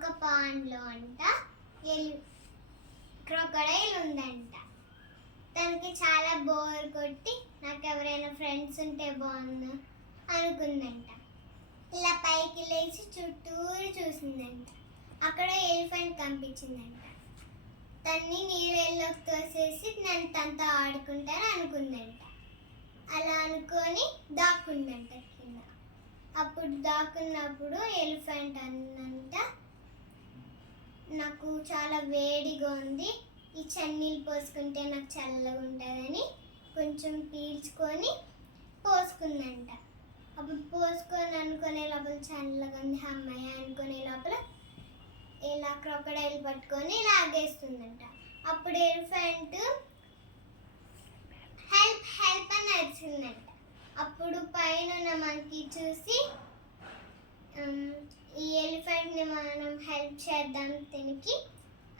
ఒక పాండ్లో అంట క్రొకడైల్ ఉందంట. తనకి చాలా బోర్ కొట్టి నాకు ఎవరైనా ఫ్రెండ్స్ ఉంటే బాగుండు అనుకుందంట. ఇలా పైకి లేచి చుట్టూరు చూసిందంట. అక్కడ ఎలిఫెంట్ కనిపించిందంట. తన్ని నీళ్ళలోకి తోసేసి నేను తనతో ఆడుకుంటాను అనుకుందంట. అలా అనుకొని దాక్కుందంట కింద. అప్పుడు దాక్కున్నప్పుడు ఎలిఫెంట్ అన్నంట, నాకు చాలా వేడిగా ఉంది, ఈ చన్నీళ్ళు పోసుకుంటే నాకు చల్లగా ఉంటుందని కొంచెం పీల్చుకొని పోసుకుందంట. అప్పుడు పోసుకొని అనుకునే లోపల చల్లగా ఉంది అమ్మాయి అనుకునే లోపల ఇలా క్రొకడైల్ పట్టుకొని లాగేస్తుందంట. అప్పుడు ఎలిఫెంట్ హెల్ప్ హెల్ప్ అని అరిచిందంట. అప్పుడు పైన ఉన్న మంకీ చూసి ఈ ఎలిఫెంట్ని మనం హెల్ప్ చేద్దాం దీనికి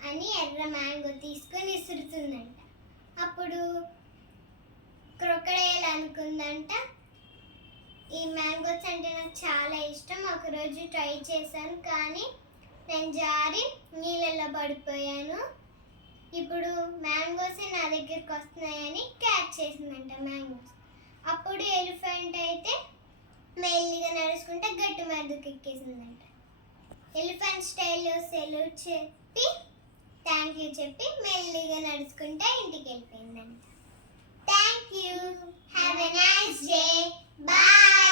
అని ఎర్ర మ్యాంగో తీసుకొని ఇసురుతుందంట. అప్పుడు క్రొకడైల్ అనుకుందంట, ఈ మ్యాంగోస్ అంటే నాకు చాలా ఇష్టం, ఒకరోజు ట్రై చేశాను కానీ నేను జారి నీళ్ళల్లో పడిపోయాను, ఇప్పుడు మ్యాంగోస్ నా దగ్గరికి వస్తున్నాయని క్యాచ్ చేసిందంట మ్యాంగోస్. అప్పుడు ఎలిఫెంట్ అయితే మెల్లిగా నడుచుకుంటే గట్టి మీదకి ఎక్కేసిందంట. ఎలిఫెంట్ స్టైల్లో సెల్యూట్ చెప్పి థ్యాంక్ యూ చెప్పి మెల్లిగా నడుచుకుంటే ఇంటికి వెళ్ళిపోయిందంట. Thank you, have a nice day, bye.